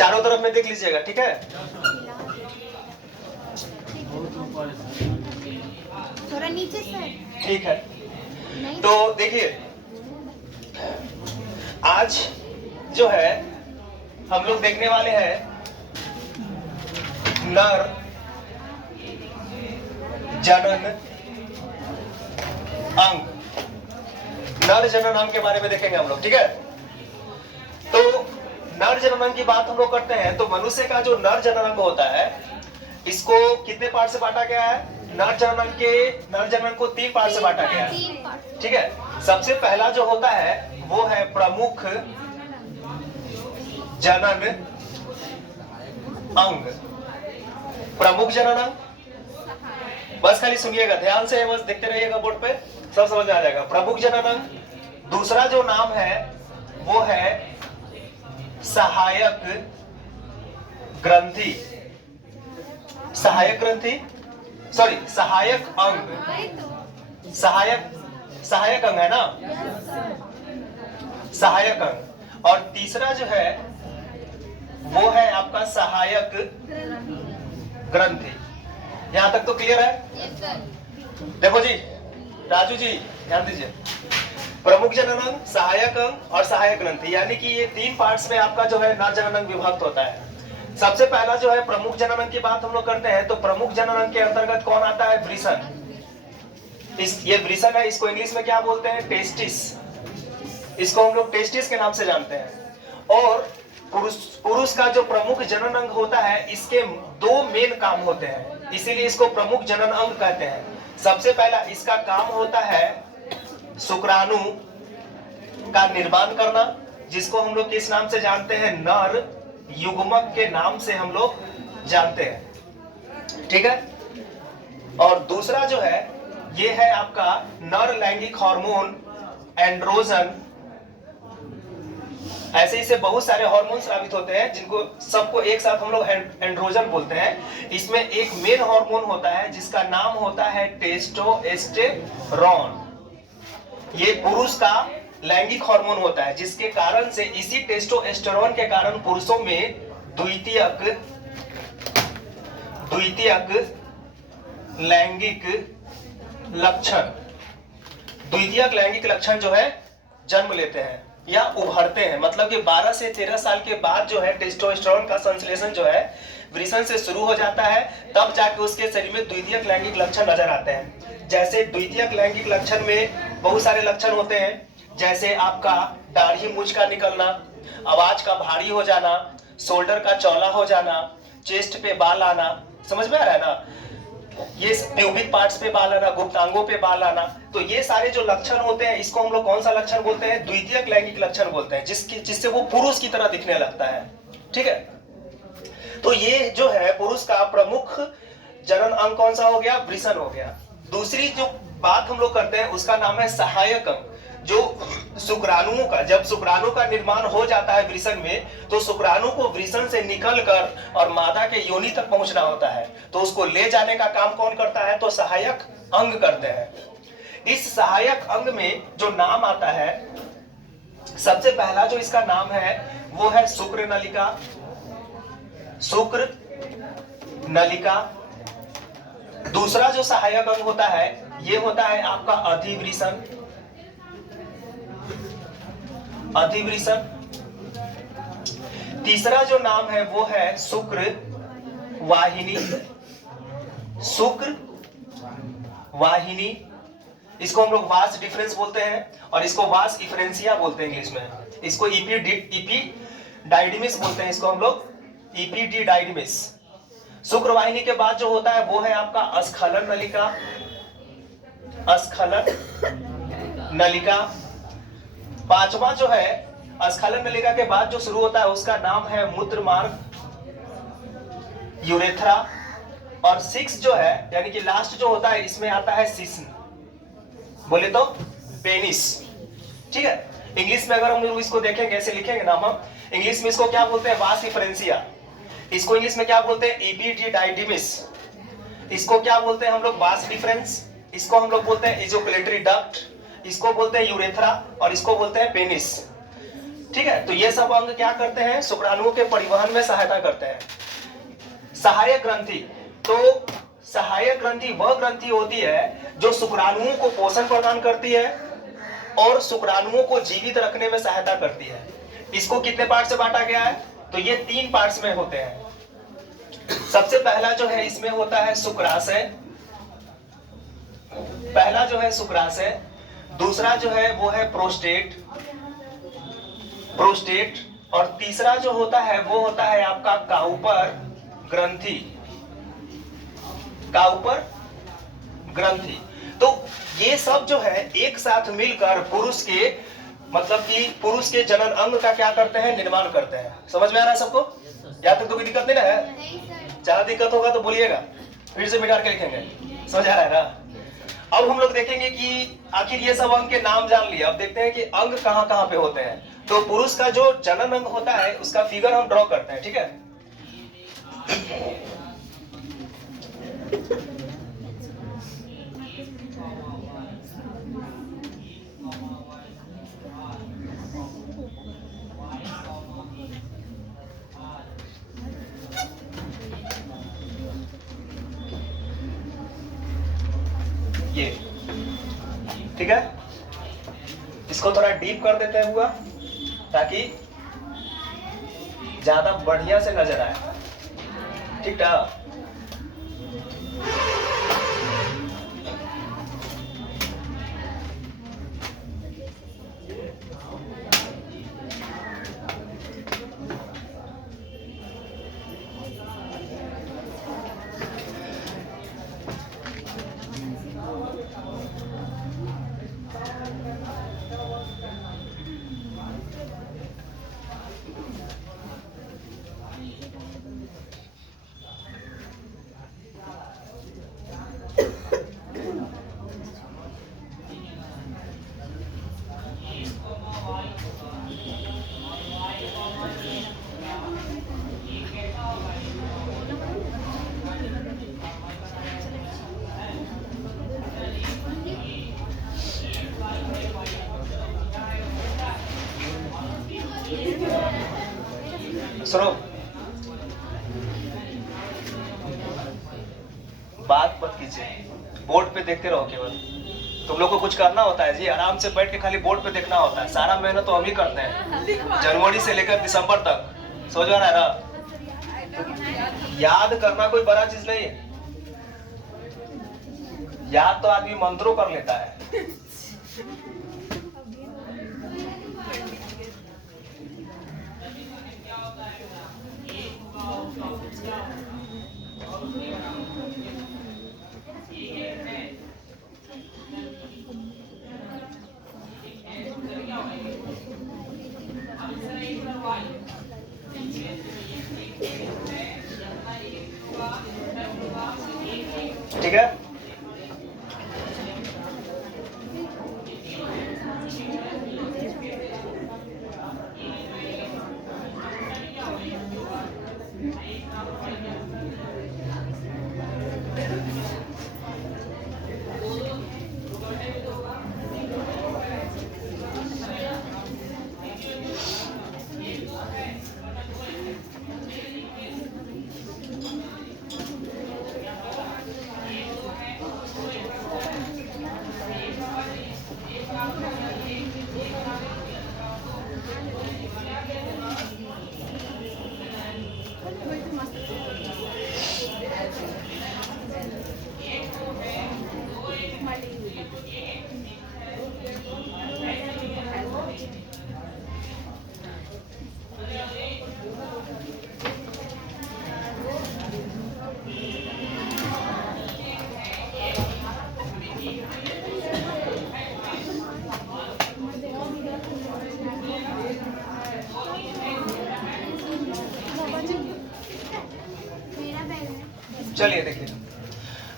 चारों तरफ में देख लीजिएगा, ठीक है। थोड़ा नीचे सर। ठीक है, तो देखिए आज जो है हम लोग देखने वाले हैं नर जनन अंग। नर जनन अंग के बारे में देखेंगे हम लोग, ठीक है। तो नर जनन अंग की बात हम लोग करते हैं तो मनुष्य का जो नर जनन अंग होता है इसको कितने पार्ट से बांटा गया है? नर जनन को 3 पार्ट से बांटा गया है, ठीक है। सबसे पहला जो होता है वो है प्रमुख जनन अंग। प्रमुख जनन अंग, बस खाली सुनिएगा, ध्यान से बस देखते रहिएगा, बोर्ड पे सब समझ में आ जाएगा। प्रमुख जनन अंग। दूसरा जो नाम है वो है सहायक ग्रंथि। सहायक ग्रंथि, सॉरी सहायक अंग। सहायक अंग है ना, सहायक अंग। और तीसरा जो है वो है आपका सहायक ग्रंथि। यहां तक तो क्लियर है? देखो जी, राजू जी ध्यान दीजिए, प्रमुख जनन अंग, सहायक अंग और सहायक ग्रंथि, यानी कि ये 3 पार्ट्स में आपका जो है नर जनन अंग विभक्त होता है। सबसे पहला जो है प्रमुख जनन अंग की बात हम लोग करते हैं तो प्रमुख जनन अंग के अंतर्गत कौन आता है? वृषण। ये वृषण है, इसको इंग्लिश में क्या बोलते हैं? टेस्टिस। इसको हम लोग टेस्टिस के नाम से जानते हैं। और पुरुष का जो प्रमुख जनन अंग होता है इसके 2 मेन काम होते हैं, इसीलिए इसको प्रमुख जनन अंग कहते हैं। सबसे पहला इसका काम होता है शुक्राणु का निर्माण करना, जिसको हम लोग किस नाम से जानते हैं? नर युग्मक के नाम से हम लोग जानते हैं, ठीक है। और दूसरा जो है ये है आपका नर लैंगिक हार्मोन एंड्रोजन। ऐसे इसे बहुत सारे हार्मोन स्रावित होते हैं जिनको सबको एक साथ हम लोग एंड्रोजन बोलते हैं। इसमें एक मेन हार्मोन होता है जिसका नाम होता है टेस्टोस्टेरोन। ये पुरुष का लैंगिक हार्मोन होता है, जिसके कारण से इसी टेस्टोस्टेरोन के कारण पुरुषों में द्वितीयक लैंगिक लक्षण जो है जन्म लेते हैं या उभरते हैं। मतलब कि 12 से 13 साल के बाद जो है टेस्टोस्टेरोन का संश्लेषण जो है वृषण से शुरू हो जाता है, तब जाके उसके शरीर में द्वितीयक लैंगिक लक्षण नजर आते हैं। जैसे द्वितीयक लैंगिक लक्षण में बहुत सारे लक्षण होते हैं, जैसे आपका दाढ़ी मूंछ का निकलना, आवाज का भारी हो जाना, शोल्डर का चौड़ा हो जाना, चेस्ट पे बाल आना, समझ में आ रहा है ना, ये प्यूबिक पार्ट्स पे बाल आना, गुप्तांगों पे बाल आना। तो ये सारे जो लक्षण होते हैं इसको हम लोग कौन सा लक्षण बोलते हैं? द्वितीयक लैंगिक लक्षण बोलते हैं, जिससे वो पुरुष की तरह दिखने लगता है, ठीक है। तो ये जो है पुरुष का प्रमुख जनन अंग कौन सा हो गया? वृषण हो गया। दूसरी जो बात हम लोग करते हैं उसका नाम है सहायक अंग। जो शुक्राणुओं का, जब शुक्राणु का निर्माण हो जाता है वृषण में, तो शुक्राणु को वृषण से निकलकर और मादा के योनि तक पहुंचना होता है, तो उसको ले जाने का काम कौन करता है? तो सहायक अंग करते हैं। इस सहायक अंग में जो नाम आता है, सबसे पहला जो इसका नाम है वो है शुक्र नलिका। शुक्र नलिका। दूसरा जो सहायक अंग होता है ये होता है आपका अधिवृषण। तीसरा जो नाम है वो है शुक्र वाहिनी। शुक्र वाहिनी, इसको हम लोग वास डिफरेंस बोलते हैं और इसको वास इफरेंसिया बोलते हैं इंग्लिश में। इसको इपीडाइडिमिस बोलते हैं, इसको हम लोग इपीडिडाइडिमिस। शुक्र वाहिनी के बाद जो होता है वो है आपका स्खलन नलिका। स्खलन नलिका। पांचवा जो है स्खलन नलिका के बाद जो शुरू होता है उसका नाम है मूत्र मार्ग, यूरेथ्रा। और 6 जो है यानी कि लास्ट जो होता है इसमें आता है शिश्न, बोले तो पेनिस, ठीक है। इंग्लिश में अगर हम लोग इसको देखेंगे, ऐसे लिखेंगे नाम हम, इंग्लिश में इसको क्या बोलते हैं? वास डिफरेंसिया। इसको इंग्लिश में क्या बोलते हैं? इपीडिडाइडिमिस। इसको क्या बोलते हैं हम लोग? Vas deferens. इसको हम लोग बोलते हैं इजोकुलेटरी डक्ट, इसको बोलते हैं यूरेथ्रा और इसको बोलते हैं पेनिस। ठीक है, तो ये सब अंग क्या करते हैं, शुक्राणुओं के परिवहन में सहायता करते हैं। सहायक ग्रंथि, तो सहायक ग्रंथि वह ग्रंथि होती है जो शुक्राणुओं को पोषण प्रदान करती है और शुक्राणुओं को जीवित रखने में सहायता करती है। इसको कितने पार्ट से बांटा गया है, तो ये 3 पार्ट्स में होते हैं। सबसे पहला जो है इसमें होता है शुक्राशय, पहला जो है शुक्राशय, दूसरा जो है वो है प्रोस्टेट, और तीसरा जो होता है वो होता है आपका काउपर ग्रंथि, काउपर ग्रंथि। तो ये सब जो है एक साथ मिलकर पुरुष के मतलब कि पुरुष के जनन अंग का क्या करते हैं, निर्माण करते हैं। समझ में आ रहा है सबको? या तक तो कोई दिक्कत नहीं ना है? नहीं सर। ज्यादा दिक्कत होगा तो बोलिएगा, फिर से मिटा के लिखेंगे। समझ आ रहा है ना? अब हम लोग देखेंगे कि आखिर ये सब अंग के नाम जान लिए, अब देखते हैं कि अंग कहाँ कहाँ पे होते हैं। तो पुरुष का जो जनन अंग होता है उसका फिगर हम ड्रॉ करते हैं, ठीक है? ये ठीक है, इसको थोड़ा डीप कर देते हैं हुआ ताकि ज्यादा बढ़िया से नजर आए, ठीक है? सुनो, बात मत कीजिए, बोर्ड पे देखते रहो केवल। तुम लोग को कुछ करना होता है जी, आराम से बैठ के खाली बोर्ड पे देखना होता है। सारा मेहनत तो हम ही करते हैं, जनवरी से लेकर दिसंबर तक। समझ में आ रहा है ना? याद करना कोई बड़ा चीज नहीं है, याद तो आदमी मंत्रों कर लेता है। ठीक है, चलिए देखिए,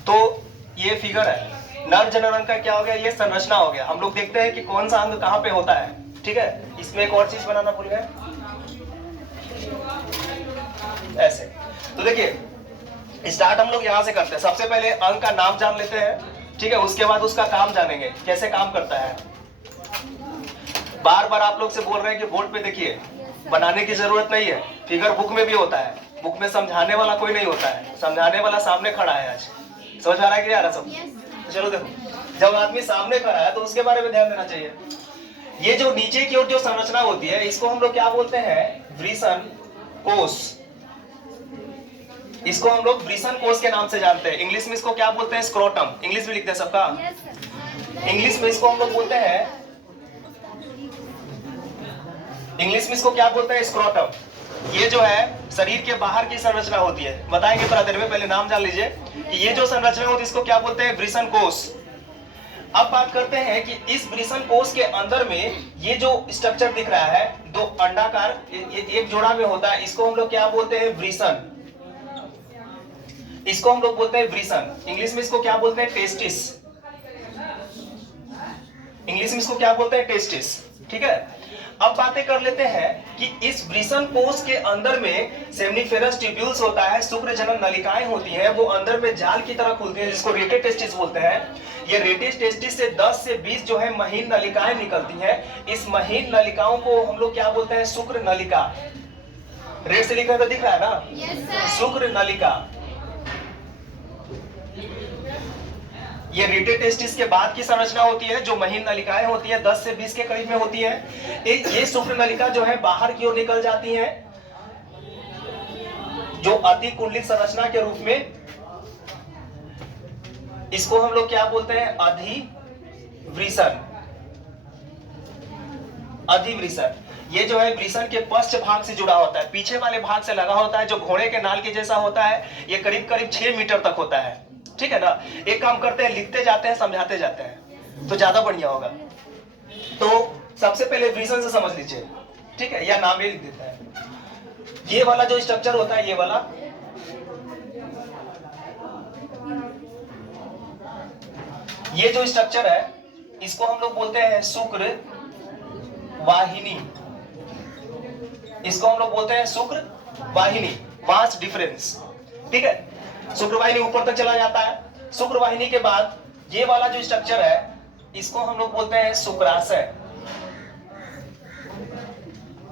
तो ये फिगर है। नर जनन अंग का क्या हो गया, ये संरचना हो गया। हम लोग देखते हैं कि कौन सा अंग कहाँ पे होता है, ठीक है? इसमें एक और चीज बनाना भूल गए, ऐसे। तो देखिए स्टार्ट हम लोग यहाँ से करते हैं। सबसे पहले अंग का नाम जान लेते हैं, ठीक है? उसके बाद उसका काम जानेंगे, कैसे काम करता है। बार बार आप लोग से बोल रहे हैं कि बोर्ड पे देखिए, बनाने की जरूरत नहीं है, फिगर बुक में भी होता है, बुक में समझाने वाला कोई नहीं होता है, समझाने वाला सामने खड़ा है। आज समझ आ रहा है कि आ रहा सब? चलो देखो, जब आदमी सामने खड़ा है तो उसके बारे में ध्यान देना चाहिए। ये जो नीचे की ओर जो संरचना होती है इसको हम लोग क्या बोलते हैं? वृषण कोश। इसको हम लोग वृषण कोश के नाम से जानते हैं। इंग्लिश में इसको क्या बोलते हैं? स्क्रोटम। इंग्लिश में लिखते हैं सबका, इंग्लिश में इसको हम लोग बोलते हैं, इंग्लिश में इसको क्या बोलते हैं? स्क्रोटम। ये जो है शरीर के बाहर की संरचना होती है, बताएंगे थोड़ा देर में, पहले नाम जान लीजिए कि ये जो संरचना होती है इसको क्या बोलते हैं? वृषण कोश। अब बात करते हैं कि इस वृषण कोश के अंदर में ये जो स्ट्रक्चर दिख रहा है, दो अंडाकार एक जोड़ा में होता है, इसको हम लोग क्या बोलते हैं? वृषण। इसको हम लोग बोलते हैं वृषण। इंग्लिश में इसको क्या बोलते हैं? टेस्टिस। इंग्लिश में इसको क्या बोलते हैं? टेस्टिस। ठीक है, अब बातें कर लेते हैं कि इस वृषण कोश के अंदर में सेमनीफेरस ट्यूब्यूल्स होता है, शुक्र जनन नलिकाएं होती हैं, वो अंदर में जाल की तरह खुलती हैं, जिसको रेटेड टेस्टिस बोलते हैं। ये रेटेड टेस्टिस से 10 से 20 जो है महीन नलिकाएं निकलती हैं। इस महीन नलिकाओं को हम लोग क्या बोलते हैं? शुक्र नलिका। रेड से लिखा तो दिख रहा है ना? शुक्र नलिका। ये रेटेड टेस्टिस के बाद की संरचना होती है, जो महीन नलिकाएं होती है, 10 से 20 के करीब में होती है। ये शुक्र नलिका जो है बाहर की ओर निकल जाती है, जो अति कुंडलित संरचना के रूप में। इसको हम लोग क्या बोलते हैं? अधिवृषण। अधिवृषण ये जो है वृषण के पश्च भाग से जुड़ा होता है, पीछे वाले भाग से लगा होता है, जो घोड़े के नाल के जैसा होता है। ये करीब करीब 6 मीटर तक होता है। ठीक है ना? एक काम करते हैं, लिखते जाते हैं, समझाते जाते हैं तो ज्यादा बढ़िया होगा। तो सबसे पहले वृषण से समझ लीजिए, ठीक है, या नाम ही लिख देता है। ये वाला जो स्ट्रक्चर होता है, ये वाला, ये जो स्ट्रक्चर है इसको हम लोग बोलते हैं शुक्र वाहिनी। इसको हम लोग बोलते हैं शुक्र वाहिनी, वास्ट डिफरेंस। ठीक है, शुक्र वाहिनी ऊपर तक चला जाता है। शुक्र वाहिनी के बाद ये वाला जो स्ट्रक्चर है इसको हम लोग बोलते हैं शुक्राशय।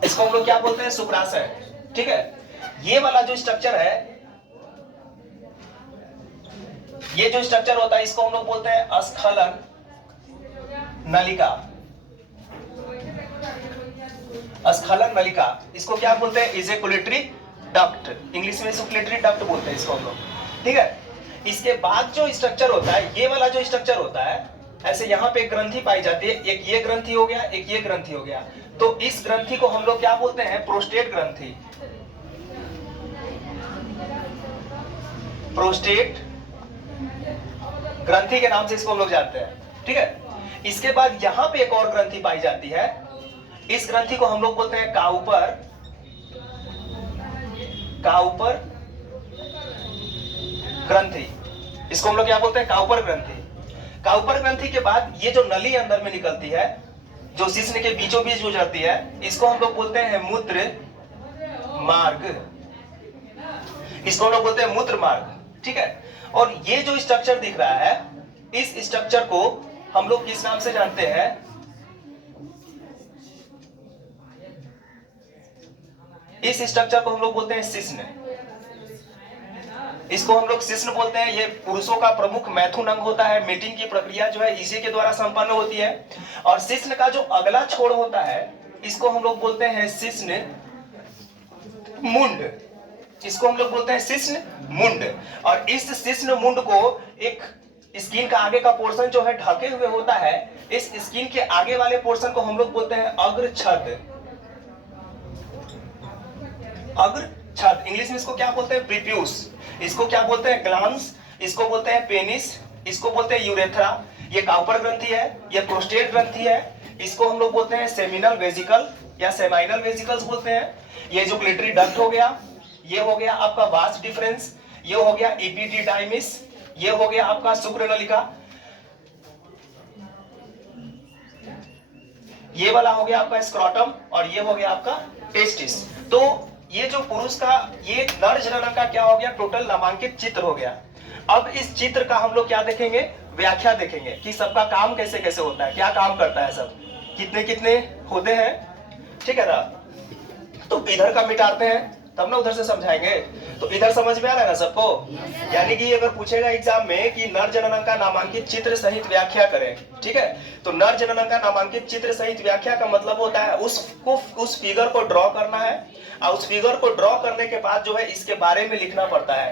इसको हम लोग क्या बोलते हैं? शुक्राशय। ठीक है, ये वाला जो स्ट्रक्चर है, ये जो स्ट्रक्चर होता है इसको हम लोग बोलते हैं स्खलन नलिका। स्खलन नलिका, इसको क्या बोलते हैं? Ejaculatory duct. इंग्लिश में इजेकुलेटरी डक्ट बोलते हैं इसको हम लोग। ठीक है, इसके बाद जो स्ट्रक्चर होता है, ये वाला जो स्ट्रक्चर होता है, ऐसे यहाँ पे ग्रंथि पाई जाती है। एक ये ग्रंथि हो गया, एक ये ग्रंथि हो गया। तो इस ग्रंथि को हम लोग क्या बोलते हैं? प्रोस्टेट ग्रंथि। प्रोस्टेट ग्रंथि के नाम से इसको हम लोग जानते हैं। ठीक है, इसके बाद यहाँ पे एक और ग्रंथि पाई जाती है। इस ग्रंथि को हम लोग बोलते हैं काउपर। काउपर ग्रंथि, इसको हम लोग क्या बोलते हैं? काउपर ग्रंथि। काउपर ग्रंथि के बाद ये जो नली अंदर में निकलती है, जो शिश्न के बीचों बीच गुजरती है, इसको हम लोग बोलते हैं मूत्र मार्ग। इसको हम लोग बोलते हैं मूत्र मार्ग। ठीक है, और ये जो स्ट्रक्चर दिख रहा है, इस स्ट्रक्चर को हम लोग किस नाम से जानते हैं? इस स्ट्रक्चर को हम लोग बोलते हैं शिश्न। इसको हम लोग शिश्न बोलते हैं। ये पुरुषों का प्रमुख मैथुन अंग होता है। मीटिंग की प्रक्रिया जो है इसी के द्वारा संपन्न होती है। और शिश्न का जो अगला छोर होता है इसको हम लोग बोलते हैं शिश्न मुंड। इसको हम लोग बोलते हैं शिश्न मुंड। और इस शिश्न मुंड को एक स्किन का आगे का पोर्शन जो है ढके हुए होता है। इस स्किन के आगे वाले पोर्शन को हम लोग बोलते हैं अग्रछद। अग्रछद, इंग्लिश में इसको क्या बोलते हैं? प्रीप्यूस। इसको क्या बोलते हैं? ग्लांस। इसको बोलते हैं पेनिस। इसको बोलते हैं यूरेथ्रा। ये काउपर ग्रंथि है, ये प्रोस्टेट ग्रंथि है। इसको हम लोग बोलते हैं सेमिनल वेजिकल या सेमाइनल वेजिकल्स बोलते हैं। ये जो ग्लिटरी डक्ट हो गया, ये हो गया आपका वास्ट डिफरेंस, ये हो गया एपिडिडाइमिस, ये हो गया आपका शुक्र नलिका, ये वाला हो गया आपका स्क्रोटम, और ये हो गया आपका टेस्टिस। तो ये जो पुरुष का, ये नर जनन का क्या हो गया? टोटल नामांकित चित्र हो गया। अब इस चित्र का हम लोग क्या देखेंगे? व्याख्या देखेंगे कि सबका काम कैसे कैसे होता है, क्या काम करता है सब। कितने कितने होते हैं, ठीक है ना। तो इधर का मिटाते हैं तब ना उधर से समझाएंगे। तो इधर समझ में आ रहा है ना सबको। यानी कि अगर पूछेगा एग्जाम में कि नर जननांग का नामांकित चित्र सहित व्याख्या करें, ठीक है, तो नर जननांग का नामांकित चित्र सहित व्याख्या का मतलब होता है उस फिगर को ड्रॉ करना है, और उस फिगर को ड्रॉ करने के बाद जो है इसके बारे में लिखना पड़ता है।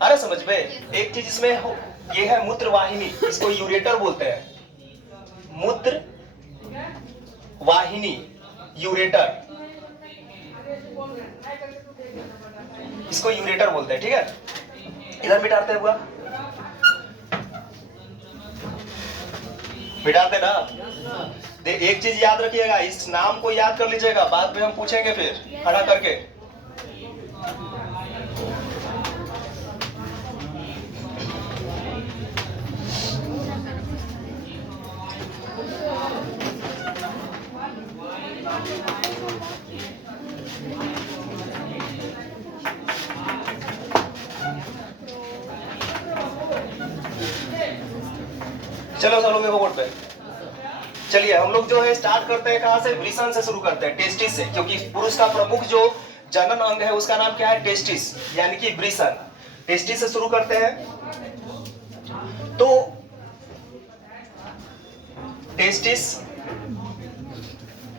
अरे समझ में। एक चीज इसमें ये है मूत्र वाहिनी, इसको यूरेटर बोलते हैं, मूत्र वाहिनी, यूरेटर, इसको यूरेटर बोलते हैं, ठीक है। इधर मिटाते हैं, मिटाते ना। एक चीज याद रखिएगा, इस नाम को याद कर लीजिएगा, बाद में हम पूछेंगे फिर खड़ा करके। चलो चलो मेरे बोर्ड पे चलिए। हम लोग जो है स्टार्ट करते हैं कहां से, वृषण से शुरू करते हैं, टेस्टिस से, क्योंकि पुरुष का प्रमुख जो जनन अंग है उसका नाम क्या है, टेस्टिस, यानी कि वृषण। टेस्टिस से शुरू करते हैं। तो टेस्टिस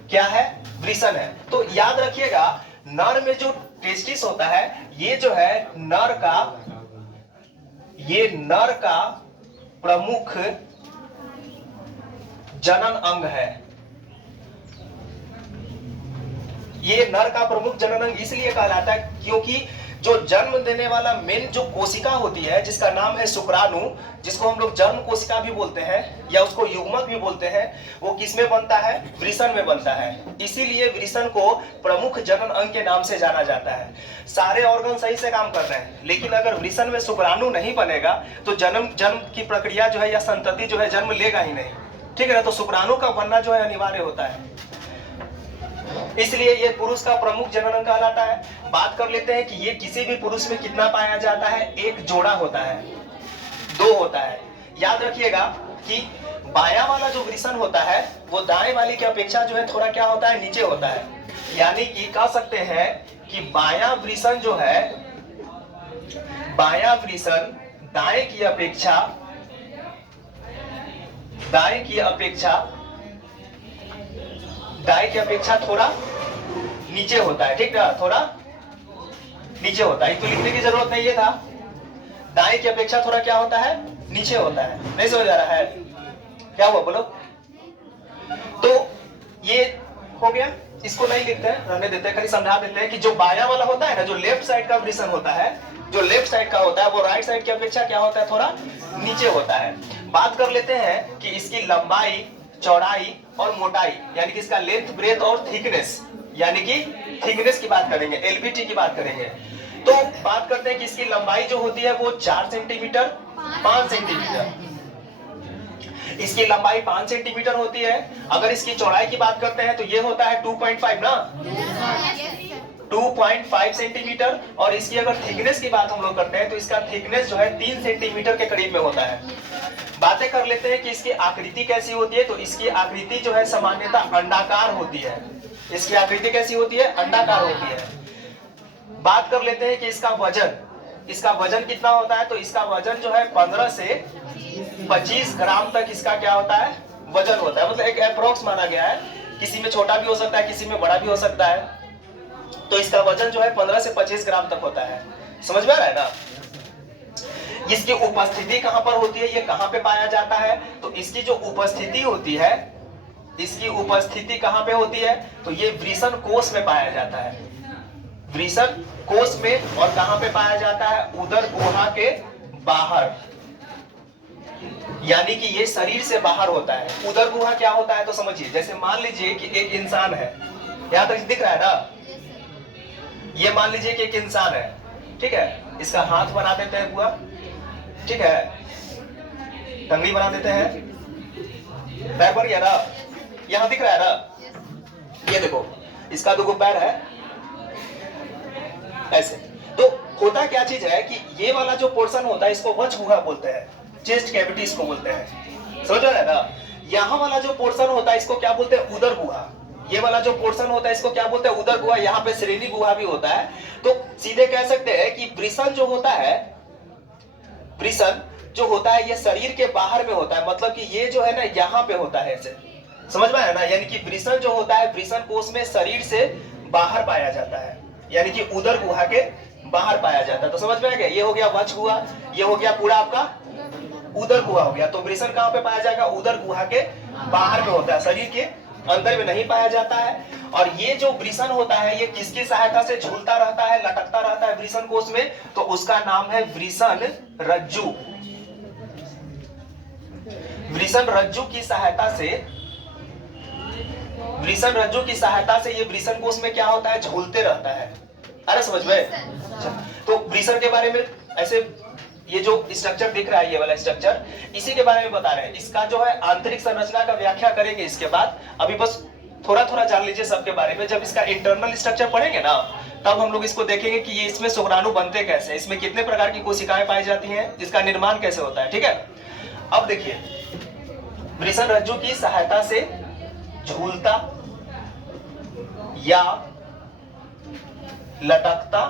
क्या है, वृषण है। तो याद रखिएगा नर में जो टेस्टिस होता है ये जो है नर का प्रमुख जनन अंग है। ये नर का प्रमुख जनन अंग इसलिए कहलाता है क्योंकि जो जन्म देने वाला मेन जो कोशिका होती है जिसका नाम है शुक्राणु, जिसको हम लोग जन्म कोशिका भी बोलते हैं या उसको युग्मक भी बोलते हैं, वो किसमें बनता है, वृषण में बनता है। इसीलिए वृषण को प्रमुख जनन अंग के नाम से जाना जाता है। सारे ऑर्गन सही से काम कर रहे हैं, लेकिन अगर वृषण में शुक्राणु नहीं बनेगा तो जन्म की प्रक्रिया जो है या संतति जो है जन्म लेगा ही नहीं, ठीक है ना। तो शुक्राणु का बनना जो है अनिवार्य होता है, इसलिए ये पुरुष का प्रमुख जनन अंग कहलाता है। बात कर लेते हैं कि ये किसी भी पुरुष में कितना पाया जाता है, एक जोड़ा होता है, दो होता है। याद रखिएगा कि बायां वाला जो वृषण होता है वो दाएं वाली की अपेक्षा जो है थोड़ा क्या होता है, नीचे होता है। यानी कि कह सकते हैं कि बायां वृषण जो है, बायां वृषण दाएं की अपेक्षा थोड़ा नीचे होता है, ठीक है, थोड़ा नीचे होता है। तो लिखने की जरूरत नहीं है था, दाएं की अपेक्षा थोड़ा क्या होता है, नीचे होता है। नहीं समझ आ रहा है, क्या हुआ बोलो। तो ये हो गया, इसको नहीं लिखते हैं, रहने देते हैं, खाली समझा देते हैं कि जो बायां वाला होता है ना, जो लेफ्ट साइड का वृषण होता है, जो लेफ्ट साइड का होता है वो राइट साइड की अपेक्षा क्या होता है, थोड़ा नीचे होता है। बात कर लेते हैं कि इसकी लंबाई, चौड़ाई और मोटाई, यानी कि इसका लेंथ, ब्रेथ और थिकनेस, यानी कि थिकनेस की बात करेंगे, एलबीटी की बात करेंगे। तो बात करते हैं कि इसकी लंबाई जो होती है वो 4 सेंटीमीटर, 5 सेंटीमीटर, इसकी लंबाई 5 सेंटीमीटर होती है। अगर इसकी चौड़ाई की बात करते हैं तो ये होता है 2.5 ना, 2.5 सेंटीमीटर। और इसकी अगर थिकनेस की बात हम लोग करते हैं तो इसका थिकनेस जो है 3 सेंटीमीटर के करीब में होता है। बातें कर लेते हैं कि इसकी आकृति कैसी होती है। तो इसकी आकृति जो है सामान्यतः अंडाकार होती है। इसकी आकृति कैसी होती है, अंडाकार होती है। बात कर लेते हैं कि इसका वजन कितना होता है। तो इसका वजन जो है 15 से 25 ग्राम तक इसका क्या होता है, वजन होता है। मतलब एक अप्रोक्स माना गया है, किसी में छोटा भी हो सकता है, किसी में बड़ा भी हो सकता है। तो इसका वजन जो है 15 से 25 ग्राम तक होता है। समझ में आ रहा है ना। इसकी उपस्थिति कहां पर होती है, ये कहां पे पाया जाता है। तो इसकी जो उपस्थिति होती है, इसकी उपस्थिति कहां पे होती है, तो ये वृषण कोश में पाया जाता है, वृषण कोश में। और कहां पे पाया जाता है, उदर गुहा के बाहर, यानी कि ये शरीर से बाहर होता है। उदर गुहा क्या होता है तो समझिए, जैसे मान लीजिए कि एक इंसान है, यहां तक दिख रहा है ना, ये मान लीजिए कि एक इंसान है, ठीक है। इसका हाथ बना देते हैं पूरा, ठीक है, टंगड़ी बना देते हैं, पैर बन गया ना, यहां दिख रहा है ना, ये देखो इसका 2 पैर है ऐसे। तो होता क्या चीज है कि ये वाला जो पोर्शन होता है इसको वक्ष गुहा बोलते हैं, चेस्ट कैविटी इसको बोलते हैं। समझ रहे हैं ना। यहाँ वाला जो पोर्शन होता है इसको क्या बोलते हैं, उदर गुहा। ये वाला जो पोर्शन होता है इसको क्या बोलते हैं, उदर गुहा। यहाँ पे श्रेणी गुहा भी होता है। तो सीधे कह सकते हैं कि वृषण जो होता है, वृषण जो होता है ये शरीर के बाहर में होता है, मतलब कि ये जो है ना यहाँ पे होता है, ऐसे समझ में आया ना। यानी कि वृषण जो होता है वृषण कोश में शरीर से बाहर पाया जाता है, यानी कि उदर गुहा के बाहर पाया जाता है। तो समझ में आ गया, ये हो गया वक्ष गुहा, ये हो गया पूरा आपका उदर गुहा हो गया। तो वृषण कहाँ पे पाया जाएगा, उदर गुहा के बाहर में होता है, शरीर के अंदर में नहीं पाया जाता है। और ये जो वृषण होता है ये किसकी सहायता से झूलता रहता है, लटकता रहता है वृषण कोश में, तो उसका नाम है वृषण रज्जु। वृषण रज्जु की सहायता से, वृषण रज्जु की सहायता से ये वृषण कोश में क्या होता है, झूलते रहता है। अरे समझ में। तो वृषण के बारे में ऐसे ये जो स्ट्रक्चर दिख रहा है, ये वाला स्ट्रक्चर, इसी के बारे में बता रहे हैं। इसका जो है आंतरिक संरचना का व्याख्या करेंगे इसके बाद। अभी बस थोड़ा थोड़ा जान लीजिए सबके बारे में। जब इसका इंटरनल स्ट्रक्चर पढ़ेंगे ना तब हम लोग इसको देखेंगे कि ये इसमें शुक्राणु बनते कैसे, इसमें कितने प्रकार की कोशिकाएं पाई जाती हैं, इसका निर्माण कैसे होता है। ठीक है, अब देखिए वृषण रज्जु की सहायता से झूलता या लटकता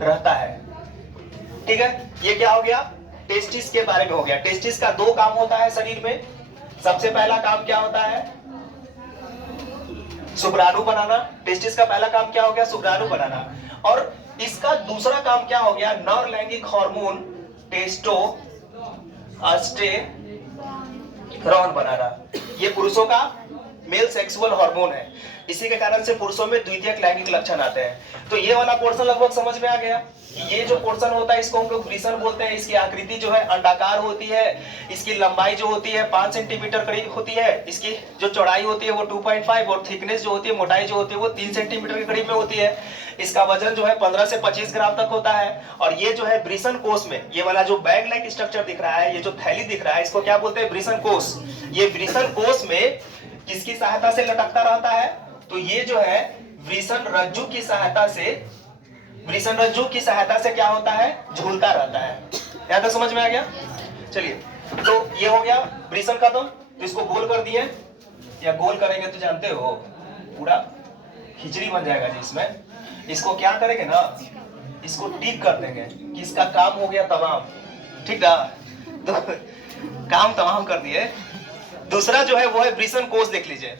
रहता है। ठीक है, ये क्या हो गया, टेस्टिस के बारे में हो गया। टेस्टिस का दो काम होता है शरीर में। सबसे पहला काम क्या होता है, शुक्राणु बनाना। टेस्टिस का पहला काम क्या हो गया, शुक्राणु बनाना। और इसका दूसरा काम क्या हो गया, नर लैंगिक हार्मोन टेस्टोस्टेरोन बनाना। ये पुरुषों का मेल सेक्सुअल हार्मोन है, इसी के कारण से पुरुषों में द्वितीयक लैंगिक लक्षण आते हैं। तो ये वाला पोर्शन लगभग समझ में आ गया कि ये जो पोर्शन होता है इसको हम लोग वृषण बोलते हैं। इसकी आकृति जो है अंडाकार होती है, इसकी लंबाई जो होती है 5 सेंटीमीटर करीब होती है, इसकी जो चौड़ाई होती है वो 2.5 और थिकनेस जो होती है, मोटाई जो होती है वो 3 सेंटीमीटर के करीब में होती है। इसका वजन जो है 15 से 25 ग्राम तक होता है। और ये जो है वृषण कोश में ये वाला जो बैग लाइक स्ट्रक्चर दिख रहा है, ये जो थैली दिख रहा है, इसको क्या बोलते हैं, वृषण कोश। ये वृषण कोश में किसकी सहायता से लटकता रहता है, तो ये जो है वृषण रज्जु की सहायता से, वृषण रज्जु की सहायता से क्या होता है, झूलता रहता है। यहां तक समझ में आ गया। चलिए, तो ये हो गया वृषण खत्म। तो इसको गोल कर दिए, या गोल करेंगे तो जानते हो पूरा खिचड़ी बन जाएगा जी। इसमें इसको क्या करेंगे ना, इसको टिक कर देंगे कि इसका काम हो गया तमाम। ठीक ना, तो काम तमाम कर दिए। दूसरा जो है वो है वृषण कोश। देख लीजिए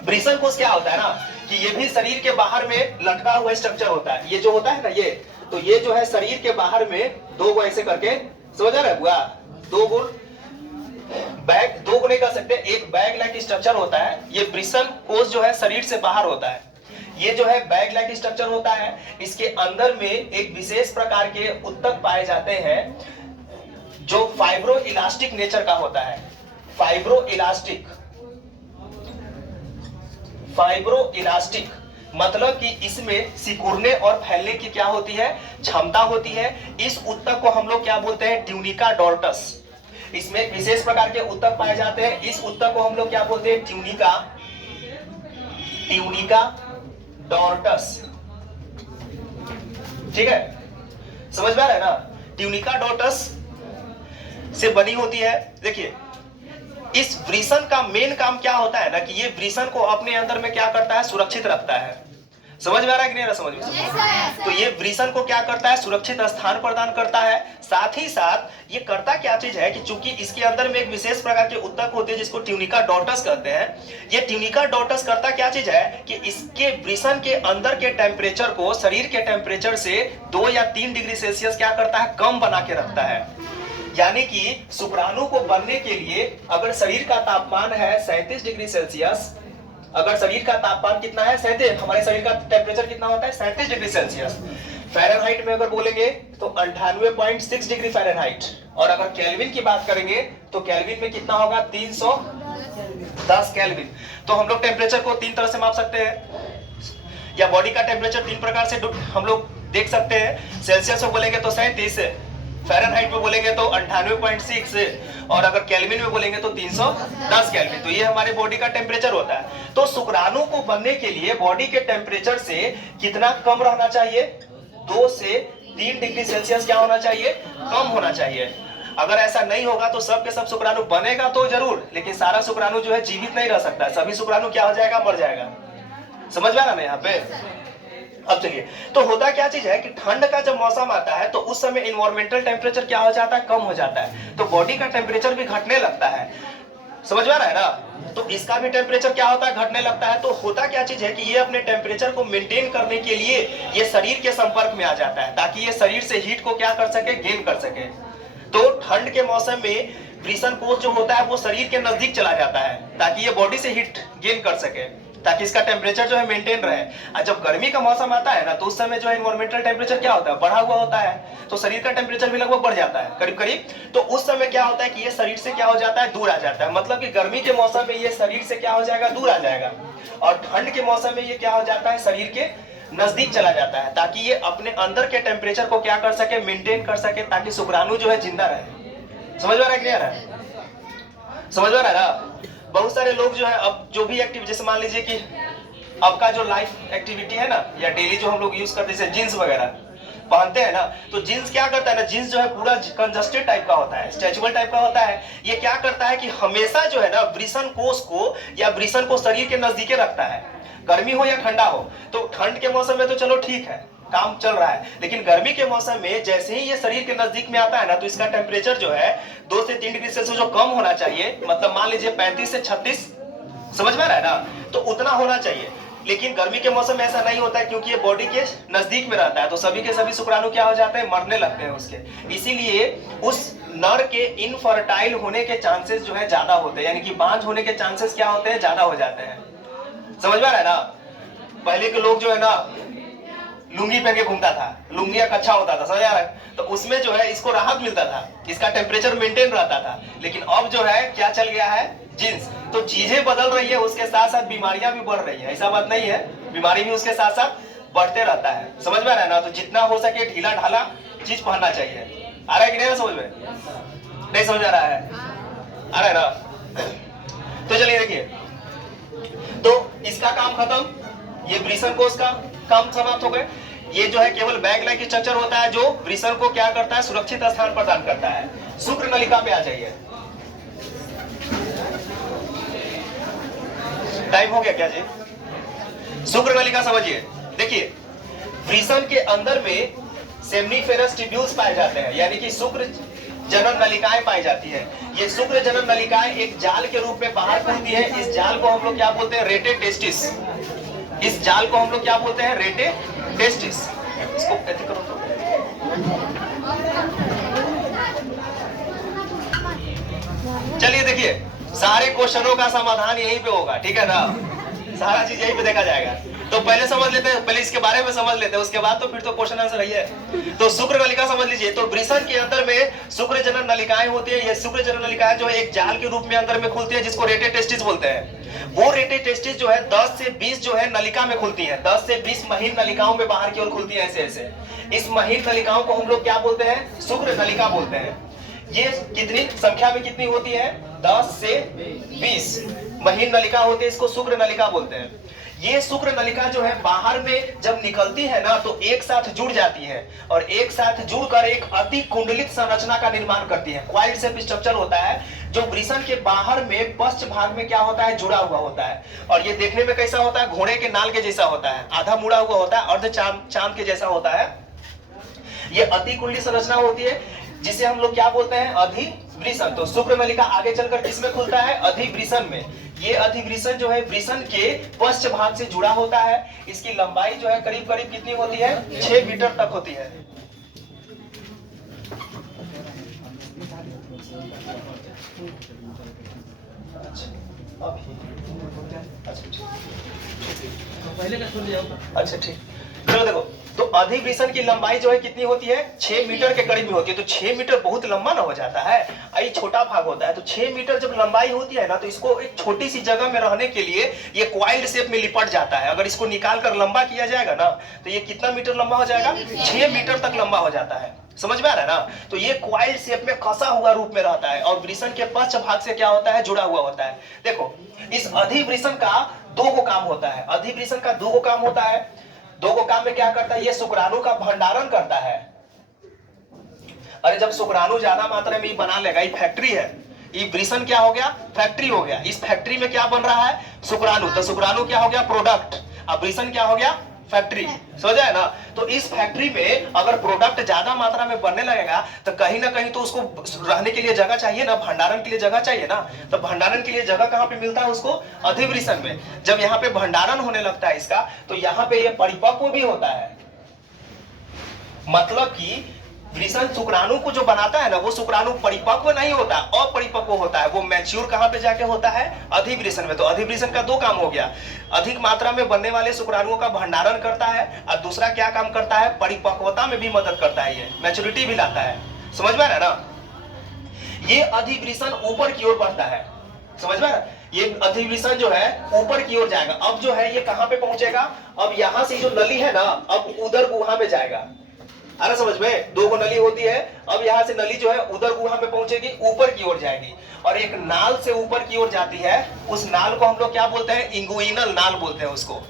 वृषण कोश क्या होता है ना, कि ये भी शरीर के बाहर में लटका हुआ स्ट्रक्चर होता है। ये जो होता है ना, ये तो ये जो है शरीर के बाहर में दो गो ऐसे करके, समझ आ रहा है बुआ, दो गो बैग, दो गो नहीं कर सकते, एक बैग लाइक स्ट्रक्चर होता है। ये वृषण कोश जो है शरीर से बाहर होता है। ये जो है बैग लाइक स्ट्रक्चर होता है। इसके अंदर में एक विशेष प्रकार के उत्तक पाए जाते हैं जो फाइब्रो इलास्टिक नेचर का होता है। फाइब्रो इलास्टिक, फाइब्रो इलास्टिक मतलब कि इसमें सिकुड़ने और फैलने की क्या होती है, क्षमता होती है। इस उत्तक को हम लोग क्या बोलते हैं, ट्यूनिका डॉर्टस। इसमें एक विशेष प्रकार के उत्तक पाए जाते हैं। इस उत्तक को हम लोग क्या बोलते हैं, ट्यूनिका, ट्यूनिका डॉर्टस। ठीक है, समझ में आ रहा है ना। ट्यूनिका डॉर्टस से बनी होती है। देखिए इस वृषण का मेन काम क्या होता है ना, कि ये वृषण को अपने अंदर में क्या करता है, सुरक्षित रखता है। समझ में आ रहा है कि नहीं रहा, समझ में। तो ये वृषण को क्या करता है, सुरक्षित स्थान प्रदान करता है। साथ ही साथ ये करता क्या चीज है कि चूंकि इसके अंदर में एक विशेष प्रकार के उत्तक होते हैं जिसको ट्यूनिका डॉर्टस कहते हैं। ये ट्यूनिका डॉर्टस करता क्या चीज है कि इसके वृषण के अंदर के टेम्परेचर को शरीर के टेम्परेचर से 2 या 3 डिग्री सेल्सियस क्या करता है, कम बना के रखता है। यानी कि शुक्राणु को बनने के लिए अगर शरीर का तापमान है 37 डिग्री सेल्सियस, अगर शरीर का तापमान कितना है 37, हमारे शरीर का टेम्परेचर कितना होता है 37 डिग्री सेल्सियस। फ़ारेनहाइट में अगर बोलेंगे तो 98.6 डिग्री फ़ारेनहाइट। और अगर केल्विन की बात करेंगे तो केल्विन में कितना होगा, 310 केल्विन। तो हम लोग टेम्परेचर को 3 तरह से माप सकते हैं, या बॉडी का टेम्परेचर 3 प्रकार से हम लोग देख सकते हैं। सेल्सियस में बोलेंगे तो 37, फ़ारेनहाइट में बोलेंगे तो 98.6, और अगर केल्विन में बोलेंगे तो 310 केल्विन। तो ये हमारे बॉडी का टेम्परेचर होता है। तो शुक्राणु को बनने के लिए बॉडी के टेम्परेचर से कितना कम रहना चाहिए, 2 से 3 डिग्री सेल्सियस क्या होना चाहिए, कम होना चाहिए। अगर ऐसा नहीं होगा तो सब के सब शुक्राणु बनेगा तो जरूर, लेकिन सारा शुक्राणु जो है जीवित नहीं रह सकता है, सभी शुक्राणु क्या हो जाएगा, मर जाएगा। समझ में आ रहा ना यहाँ पे। अब चलिए, तो होता क्या चीज है कि ठंड का जब मौसम आता है तो उस समय इन्वायरमेंटल टेम्परेचर क्या हो जाता है, कम हो जाता है, तो बॉडी का टेम्परेचर भी घटने लगता है। समझ में आ रहा है ना। तो इसका भी टेम्परेचर क्या होता है, घटने लगता है। तो होता क्या चीज है कि ये अपने टेम्परेचर को मेंटेन करने के लिए ये शरीर के संपर्क में आ जाता है, ताकि ये शरीर से हीट को क्या कर सके, गेन कर सके। तो ठंड के मौसम में वृषण कोष जो होता है वो शरीर के नजदीक चला जाता है, ताकि ये बॉडी से हीट गेन कर सके, ताकि इसका टेम्परेचर जो है मेंटेन रहे। और जब गर्मी का मौसम आता है ना तो उस समय जो है इन्वायरमेंटल टेम्परेचर क्या होता है, बढ़ा हुआ होता है, तो शरीर का टेम्परेचर भी लगभग बढ़ जाता है करीब करीब। तो उस समय क्या होता है कि ये शरीर से क्या हो जाता है, दूर आ जाता है। मतलब कि गर्मी के मौसम में ये शरीर से क्या हो जाएगा, दूर आ जाएगा, और ठंड के मौसम में ये क्या हो जाता है, शरीर के नजदीक चला जाता है, ताकि ये अपने अंदर के टेम्परेचर को क्या कर सके, मेंटेन कर सके, ताकि शुक्राणु जो है जिंदा रहे। समझ में आ रहा है, क्लियर है, समझ में आ रहा है ना। बहुत सारे लोग जो है अब जो भी एक्टिविटी, जैसे मान लीजिए कि आपका जो लाइफ एक्टिविटी है ना, या डेली जो हम लोग यूज करते हैं जैसे जींस वगैरह पहनते हैं ना, तो जींस क्या करता है ना, जींस जो है पूरा कंजस्टेड टाइप का होता है, स्ट्रेचेबल टाइप का होता है। ये क्या करता है कि हमेशा जो है ना वृषण कोष को या वृषण को शरीर के नजदीक रखता है, गर्मी हो या ठंडा हो। तो ठंड के मौसम में तो चलो ठीक है, काम चल रहा है, लेकिन गर्मी के मौसम में जैसे ही ये शरीर के नजदीक में आता है ना, तो इसका टेम्परेचर जो है 2 से 3 डिग्री सेल्सियस जो कम होना चाहिए, मतलब मान लीजिए 35 से 36, समझ में आ रहा है ना, तो उतना होना चाहिए। लेकिन गर्मी के मौसम में ऐसा नहीं होता है, क्योंकि ये बॉडी के नजदीक में रहता है, तो सभी के सभी शुक्राणु क्या हो जाते हैं, मरने लगते हैं उसके। इसीलिए उस नर के इनफर्टाइल होने के चांसेस जो है ज्यादा होते हैं, यानी कि बांझ होने के चांसेस क्या होते हैं, ज्यादा हो जाते हैं। समझ में आ रहा है ना। पहले के लोग जो है ना लुंगी पहन के घूमता था, लुंगी का कच्छा होता था, समझ आ रहा है, तो उसमें जो है इसको राहत मिलता था, इसका टेम्परेचर मेंटेन रहता था। लेकिन अब जो है क्या चल गया है, जींस। तो चीजें बदल रही है, उसके साथ साथ बीमारियां भी बढ़ रही है, ऐसा बात नहीं है, बीमारी भी उसके साथ साथ बढ़ते रहता है। समझ में आ रहा है ना। तो जितना हो सके ढीला ढाला चीज पहनना चाहिए। आ रहा है कि नहीं समझ में, नहीं समझ आ रहा है, आ रहा है ना। तो चलिए देखिए, तो इसका काम खत्म, ये वृषण कोष का काम समाप्त हो गए। ये जो है केवल बैग लाइक स्ट्रक्चर होता है जो वृषण को क्या करता है, सुरक्षित स्थान प्रदान करता है। शुक्र नलिका पे आ जाइए। टाइम हो गया क्या जी। शुक्र नलिका समझिए, देखिए वृषण के अंदर में सेमनीफेरस ट्यूब्यूल्स पाए जाते हैं, यानी कि शुक्र जनन नलिकाएं पाई जाती है। ये शुक्र जनन नलिकाएं एक जाल के रूप में बाहर खुलती है। इस जाल को हम लोग क्या बोलते हैं, रेटे टेस्टिस। इस जाल को हम लोग क्या बोलते हैं, रेटे टेस्टिस। इसको कैसे करो तो चलिए देखिए, सारे क्वेश्चनों का समाधान यहीं पे होगा, ठीक है ना, सारा चीज यहीं पे देखा जाएगा। तो पहले समझ लेते हैं, पहले इसके बारे में समझ लेते हैं, उसके बाद तो फिर तो क्वेश्चन आंसर ही है। तो शुक्र नलिका समझ लीजिए। तो वृषण के अंदर में शुक्र जनन नलिकाएं होती है। ये शुक्र जनन नलिकाएं जो है एक जाल के रूप में अंदर में खुलती है, जिसको रेटे टेस्टिस बोलते हैं। वो रेटे टेस्टिस जो है 10 से 20 जो है नलिका में खुलती है, 10 से 20 महीन नलिकाओं में बाहर की ओर खुलती है, ऐसे ऐसे। इस महीन नलिकाओं को हम लोग क्या बोलते हैं, शुक्र नलिका बोलते हैं। ये कितनी संख्या में कितनी होती है, 10 से 20 महीन नलिका होती है, इसको शुक्र नलिका बोलते हैं। ये शुक्र नलिका जो है बाहर में जब निकलती है ना, तो एक साथ जुड़ जाती है, और एक साथ जुड़कर एक अति कुंडलित संरचना का निर्माण करती है। क्वाइल शेप स्ट्रक्चर होता है, जो वृषण के बाहर में पश्च भाग में क्या होता है, जुड़ा हुआ होता है। और ये देखने में कैसा होता है, घोड़े के नाल के जैसा होता है, आधा मुड़ा हुआ होता है, अर्ध चांद के जैसा होता है। ये अति कुंडली संरचना होती है, जिसे हम लोग क्या बोलते हैं, अधिवृषण। तो शुक्र नलिका आगे चलकर किसमें खुलता है, अधिवृषण में। ये अधिवृषण जो है वृषण के पश्च भाग से जुड़ा होता है। इसकी लंबाई जो है करीब करीब कितनी होती है, 6 मीटर तक होती है। अच्छा ठीक, चलो देखो, तो अधिवृषण की लंबाई जो है कितनी होती है, 6 मीटर के करीब में होती है। तो 6 मीटर बहुत लंबा ना हो जाता है, ये छोटा भाग होता है। तो 6 मीटर जब लंबाई होती है ना, तो इसको एक छोटी सी जगह में रहने के लिए ये क्वाइल्ड शेप में लिपट जाता है। अगर इसको निकाल कर लंबा किया जाएगा ना, तो ये कितना मीटर लंबा हो जाएगा, 6 मीटर तक लंबा हो जाता है। समझ में आ रहा है ना। तो ये क्वाइल्ड शेप में कसा हुआ रूप में रहता है, और वृषण के पश्च भाग से क्या होता है, जुड़ा हुआ होता है। देखो, इस अधिवृषण का 2 काम होता है। अधिवृषण का 2 काम होता है। 2 काम में क्या करता है, ये शुक्राणु का भंडारण करता है। अरे जब शुक्राणु ज्यादा मात्रा में ये बना लेगा, ये फैक्ट्री है, ये वृषण क्या हो गया, फैक्ट्री हो गया। इस फैक्ट्री में क्या बन रहा है, शुक्राणु, तो शुक्राणु क्या हो गया, प्रोडक्ट, अब वृषण क्या हो गया, फैक्ट्री। समझा है ना। तो इस फैक्ट्री में अगर प्रोडक्ट ज्यादा मात्रा में बनने लगेगा तो कहीं ना कहीं तो उसको रहने के लिए जगह चाहिए ना, भंडारण के लिए जगह चाहिए ना। तो भंडारण के लिए जगह कहाँ पे मिलता है उसको, अधिवृषण में। जब यहाँ पे भंडारण होने लगता है इसका, तो यहाँ पे ये परिपक्व भी होता है। मतलब कि वृषण शुक्राणु को जो बनाता है ना, वो शुक्राणु परिपक्व नहीं होता, अपरिपक्व होता है। वो मैच्योर कहाँ पे जाके होता है, अधिवृषण में। तो अधिवृषण का दो काम हो गया, अधिक मात्रा में बनने वाले शुक्राणुओं का भंडारण करता है, और दूसरा क्या काम करता है, परिपक्वता में भी मदद करता है, ये मैच्योरिटी भी लाता है। समझ में आ रहा है ना। ये अधिवृषण ऊपर की ओर बढ़ता है, समझ में आ रहा है। ये अधिवृषण जो है ऊपर की ओर जाएगा। अब जो है ये कहाँ पे पहुंचेगा, अब यहाँ से जो नली है ना, अब उदर गुहा में जाएगा। अरे समझ में, दो नली होती है, अब यहाँ से नली जो है उदर गुहा पे पहुंचेगी, ऊपर की ओर जाएगी, और एक नाल से ऊपर की ओर जाती है। उस नाल को हम लोग क्या बोलते हैं, इंगुइनल नाल बोलते हैं उसको।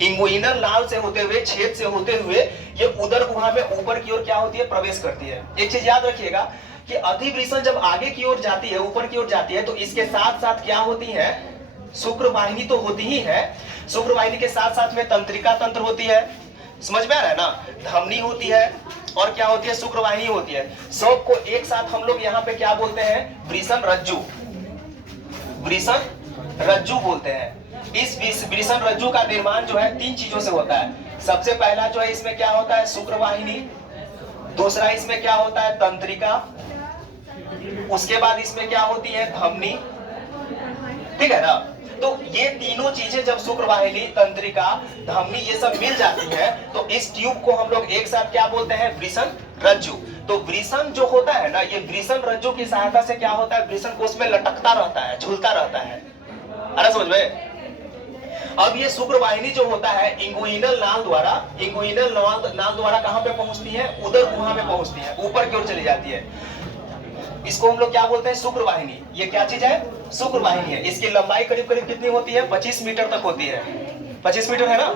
इंगुइनल नाल से होते हुए, छेद से होते हुए ये उदर गुहा में ऊपर की ओर क्या होती है, प्रवेश करती है। एक चीज याद रखिएगा कि अधिवृषण जब आगे की ओर जाती है, ऊपर की ओर जाती है, तो इसके साथ साथ क्या होती है, शुक्र वाहिनी तो होती ही है। शुक्र वाहिनी के साथ साथ में तंत्रिका तंत्र होती है, समझ में आ रहा है ना, धमनी होती है, और क्या होती है, शुक्र वाहिनी होती है। सब को एक साथ हम लोग यहाँ पे क्या बोलते हैं, वृषण रज्जु, वृषण रज्जु बोलते हैं। इस वृषण रज्जु का निर्माण जो है तीन चीजों से होता है। सबसे पहला जो है इसमें क्या होता है, शुक्र वाहिनी, दूसरा इसमें क्या होता है, तंत्रिका, उसके बाद इसमें क्या होती है, धमनी, ठीक है ना। तो ये तीनों चीजें जब शुक्र वाहिनी, तंत्रिका, धमनी ये सब मिल जाती है, तो इस ट्यूब को हम लोग एक साथ क्या बोलते हैं, वृषण रज्जु। तो वृषण जो होता है ना, ये वृषण रज्जु की सहायता से क्या होता है, वृषण कोश में लटकता रहता है, झूलता रहता है। अरे समझ में। अब ये शुक्र वाहिनी जो होता है इंगुइनल नाल द्वारा, इंगुइनल नाल द्वारा कहां पे पहुंचती है, उदर गुहा में पहुंचती है, ऊपर की ओर चली जाती है। इसको हम लोग क्या बोलते हैं, शुक्र वाहिनी। ये क्या चीज है, शुक्र वाहिनी है। इसकी लंबाई करीब करीब कितनी होती है, 25 मीटर तक होती है। 25 मीटर है ना,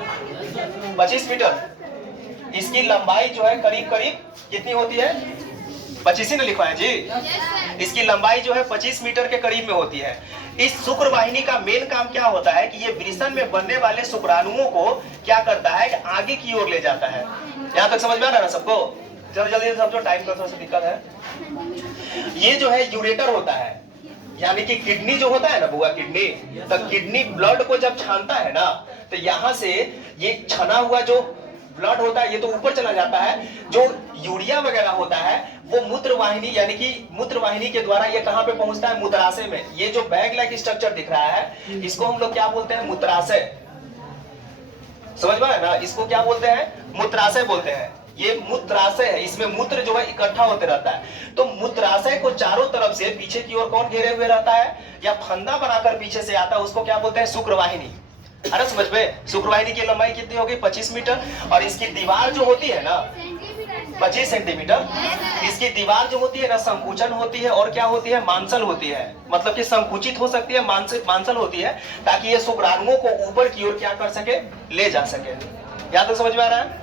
25 मीटर इसकी लंबाई जो है करीब करीब कितनी होती है, 25 ही ना लिखवाएं जी। इसकी लंबाई जो है 25 मीटर के करीब में होती है। इस शुक्र वाहिनी का मेन काम क्या होता है कि ये वृषण में बनने वाले शुक्राणुओं को क्या करता है, आगे की ओर ले जाता है। यहाँ तक समझ में आ रहा है ना सबको, जल्दी जल्दी समझो, टाइम का थोड़ा सा दिक्कत है। ये जो है यूरेटर होता है, यानी कि किडनी जो होता है ना बुआ, किडनी, तो किडनी ब्लड को जब छानता है ना, तो यहाँ से ये छना हुआ जो ब्लड होता है ये तो ऊपर चला जाता है। जो यूरिया वगैरह होता है वो मूत्र वाहिनी, यानी कि मूत्र वाहिनी के द्वारा ये कहाँ पे पहुंचता है, मूत्राशय में। ये जो बैग लाइक स्ट्रक्चर दिख रहा है, इसको हम लोग क्या बोलते हैं, मूत्राशय। समझ में आया ना, इसको क्या बोलते हैं, मूत्राशय बोलते हैं। ये मूत्राशय है, इसमें मूत्र जो है इकट्ठा होते रहता है। तो मूत्राशय को चारों तरफ से पीछे की ओर कौन घेरे हुए रहता है, या फंदा बनाकर पीछे से आता है, उसको क्या बोलते हैं, शुक्र वाहिनी। अरे समझ में, शुक्र वाहिनी की लंबाई कितनी होगी, 25 मीटर, और इसकी दीवार जो होती है ना 25 सेंटीमीटर। इसकी दीवार जो होती है ना, संकुचन होती है, और क्या होती है, मांसल होती है। मतलब कि संकुचित हो सकती है, मांसल होती है, ताकि ये शुक्राणुओं को ऊपर की ओर क्या कर सके, ले जा सके। यहाँ तक समझ में आ रहा है।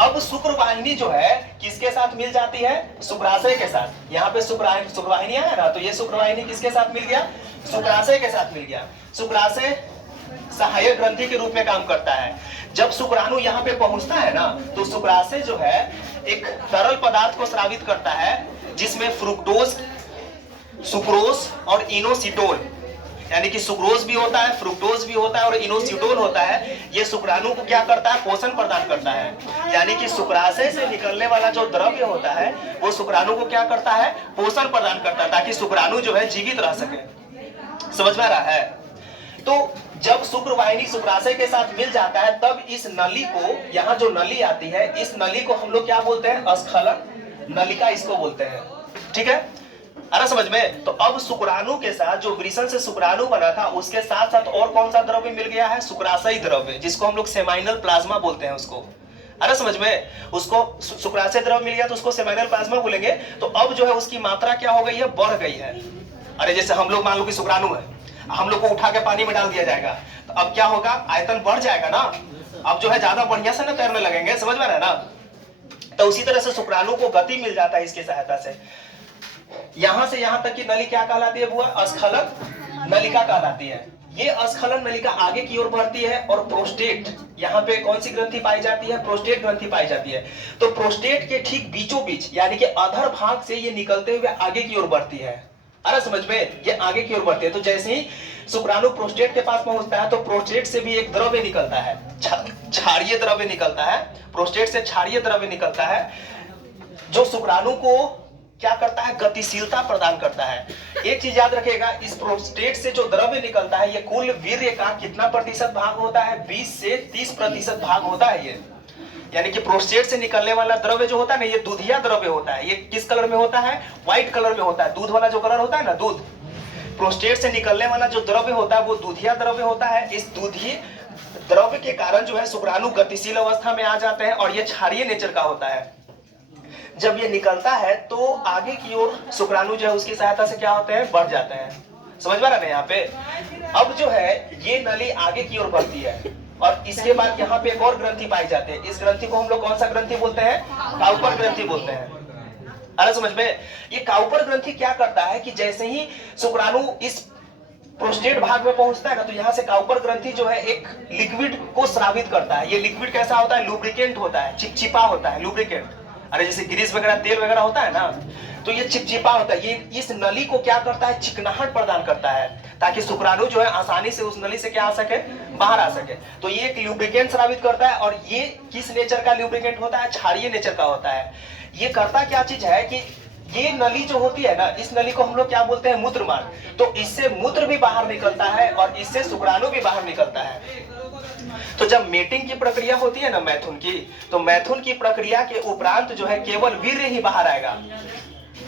अब शुक्र वाहिनी जो है किसके साथ मिल जाती है, शुक्राशय के साथ। यहाँ पे शुक्र वाहिनी है ना, तो ये शुक्र वाहिनी किसके साथ मिल गया, शुक्राशय के साथ मिल गया। शुक्राशय सहायक ग्रंथि के रूप में काम करता है। जब शुक्राणु यहाँ पे पहुंचता है ना, तो शुक्राशय जो है एक तरल पदार्थ को स्रावित करता है, जिसमें फ्रुक्टोज, सुक्रोज और इनोसिटोल, यानी कि सुक्रोज भी होता है, फ्रुक्टोज भी होता है, और इनोसिटोल होता है। ये शुक्राणु को क्या करता है, पोषण प्रदान करता है। यानी कि शुक्राशय से निकलने वाला जो द्रव्य होता है वो शुक्राणु को क्या करता है, पोषण प्रदान करता है, ताकि शुक्राणु जो है जीवित रह सके। समझ में आ रहा है। तो जब शुक्र वाहिनी शुक्राशय के साथ मिल जाता है, तब इस नली को, यहाँ जो नली आती है, इस नली को हम लोग क्या बोलते हैं, स्खलन नलिका इसको बोलते हैं। ठीक है, अरे समझ में। तो अब शुक्राणु के साथ, जो वृषण से शुक्राणु बना था, उसके साथ साथ और कौन सा द्रव्य मिल गया है, शुक्राशयी द्रव्य, जिसको हम लोग सेमाइनल प्लाज्मा बोलते हैं उसको। अरे समझ में, उसको शुक्राशय द्रव्य मिल गया तो उसको सेमाइनल प्लाज्मा बोलेंगे। तो अब जो है उसकी मात्रा क्या हो गई है, बढ़ गई है। अरे जैसे हम लोग मान लो कि शुक्राणु है, हम लोग को उठा के पानी में डाल दिया जाएगा, तो अब क्या होगा, आयतन बढ़ जाएगा ना। अब जो है ज्यादा बढ़िया से ना तैरने लगेंगे, समझ में आ रहा है ना। तो उसी तरह से शुक्राणु को गति मिल जाता है इसकी सहायता से। यहां से यहां तक की नली क्या कहलाती है बुआ? स्खलन नलिका कहलाती है। ये स्खलन नलिका आगे की ओर बढ़ती है और प्रोस्टेट, यहाँ पे कौन सी ग्रंथि पाई जाती है? प्रोस्टेट ग्रंथि पाई जाती है। तो प्रोस्टेट के ठीक बीचों बीच यानी कि अधर भाग से ये निकलते हुए आगे की ओर बढ़ती है। अरे समझ में, ये आगे की ओर बढ़ती है। तो जैसे ही शुक्राणु प्रोस्टेट के पास पहुंचता है तो प्रोस्टेट से भी एक द्रव्य निकलता है, क्षारीय द्रव्य निकलता है। प्रोस्टेट से क्षारीय द्रव्य निकलता है जो शुक्राणु को क्या करता है? गतिशीलता प्रदान करता है। एक चीज याद रखिएगा, इस प्रोस्टेट से जो द्रव्य निकलता है ये कुल वीर्य का कितना प्रतिशत भाग होता है? 20 से 30% भाग होता है ये। यानी कि प्रोस्टेट से निकलने वाला द्रव्य जो होता है ना, ये दूधिया द्रव्य होता है। ये किस कलर में होता है? व्हाइट कलर में होता है। दूध वाला जो कलर होता है ना, दूध, प्रोस्टेट से निकलने वाला जो द्रव्य होता है वो दूधिया द्रव्य होता है। इस दूधी द्रव्य के कारण जो है शुक्राणु गतिशील अवस्था में आ जाते हैं और ये क्षारीय नेचर का होता है। जब ये निकलता है तो आगे की ओर शुक्राणु जो है उसकी सहायता से क्या होते हैं? बढ़ जाते हैं। समझ पा रहे हैं यहाँ पे? अब जो है ये नली आगे की ओर बढ़ती है और इसके बाद यहाँ पे एक और ग्रंथि पाई जाती है। इस ग्रंथि को हम लोग कौन सा ग्रंथि बोलते हैं? काउपर ग्रंथि बोलते हैं। अरे समझ में, ये काउपर ग्रंथि क्या करता है कि जैसे ही शुक्राणु इस प्रोस्टेट भाग में पहुंचता है ना, तो यहाँ से काउपर ग्रंथि जो है एक लिक्विड को स्रावित करता है। ये लिक्विड कैसा होता है? लुब्रिकेंट होता है, चिपचिपा होता है, लुब्रिकेंट। अरे जैसे ग्रीस वगैरह, तेल वगैरह होता है ना, तो ये चिपचिपा होता है। ये इस नली को क्या करता है? चिकनाहट प्रदान करता है ताकि शुक्राणु जो है आसानी से उस नली से क्या आ सके? बाहर आ सके। तो ये एक लुब्रिकेंट स्रावित करता है। और ये किस नेचर का लुब्रिकेंट होता है? क्षारीय नेचर का होता है। ये करता क्या चीज है कि ये नली जो होती है ना, इस नली को हम लोग क्या बोलते हैं? मूत्र मार्ग। तो इससे मूत्र भी बाहर निकलता है और इससे शुक्राणु भी बाहर निकलता है। तो जब मेटिंग की प्रक्रिया होती है ना, मैथुन की, तो मैथुन की प्रक्रिया के उपरांत जो है केवल वीर्य ही बाहर आएगा।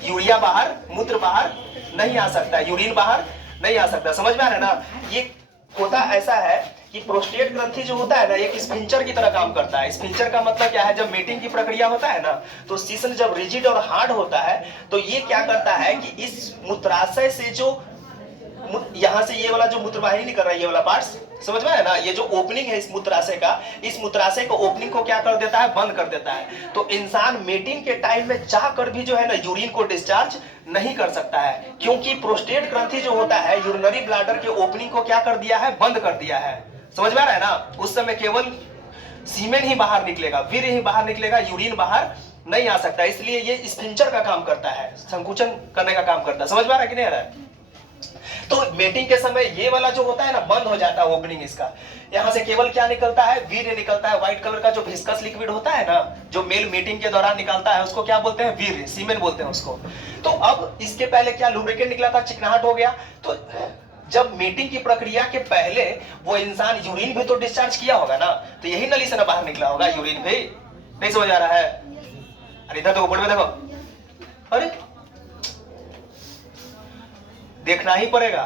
यूरिया बाहर, मूत्र बाहर नहीं आ सकता, यूरिन बाहर नहीं आ सकता। समझ में आ रहा है ना? ये होता ऐसा है कि प्रोस्टेट ग्रंथि जो होता है ना, एक स्फिंक्टर की तरह काम करता है। स्फिंक्टर का मतलब क्या है? जब मेटिंग की प्रक्रिया होता है ना, तो सीसन जब रिजिड और हार्ड होता है तो ये क्या करता है कि इस मूत्राशय से जो यहाँ से ये वाला जो मूत्रवाहिनी निकल रहा है, ये वाला पार्ट, समझ में है ना? ये जो ओपनिंग है इस मूत्राशय का, इस मूत्राशय को ओपनिंग को क्या कर देता है? बंद कर देता है। तो इंसान मेटिंग के टाइम में जाकर भी जो है ना यूरिन को डिस्चार्ज नहीं कर सकता है, क्योंकि प्रोस्टेट ग्रंथि जो होता है यूरिनरी ब्लैडर के ओपनिंग को क्या कर दिया है? बंद कर दिया है। समझ में आ रहा है ना? उस समय केवल सीमेन ही बाहर निकलेगा, वीर्य ही बाहर निकलेगा, यूरिन बाहर नहीं आ सकता। इसलिए ये स्फिंक्टर का काम करता है, संकुचन करने का काम करता है। समझ में आ रहा है कि नहीं आ रहा है? तो मेटिंग के समय ये वाला जो होता है ना, बंद हो जाता है ओपनिंग इसका। यहाँ से केवल क्या निकलता है? वीर्य निकलता है। व्हाइट कलर का जो विस्कस लिक्विड होता है ना, जो मेल मीटिंग के दौरान निकलता है, उसको क्या बोलते हैं? वीर्य, सीमेन बोलते हैं उसको। तो अब इसके पहले क्या लुब्रिकेंट निकला था, चिकनाहट हो गया। तो जब मीटिंग की प्रक्रिया के पहले वो इंसान यूरिन भी तो डिस्चार्ज किया होगा ना, तो यही नली से ना बाहर निकला होगा यूरिन भी। नहीं समझ आ रहा है? अरे इधर देखो, बोर्ड में देखो। अरे देखना ही पड़ेगा,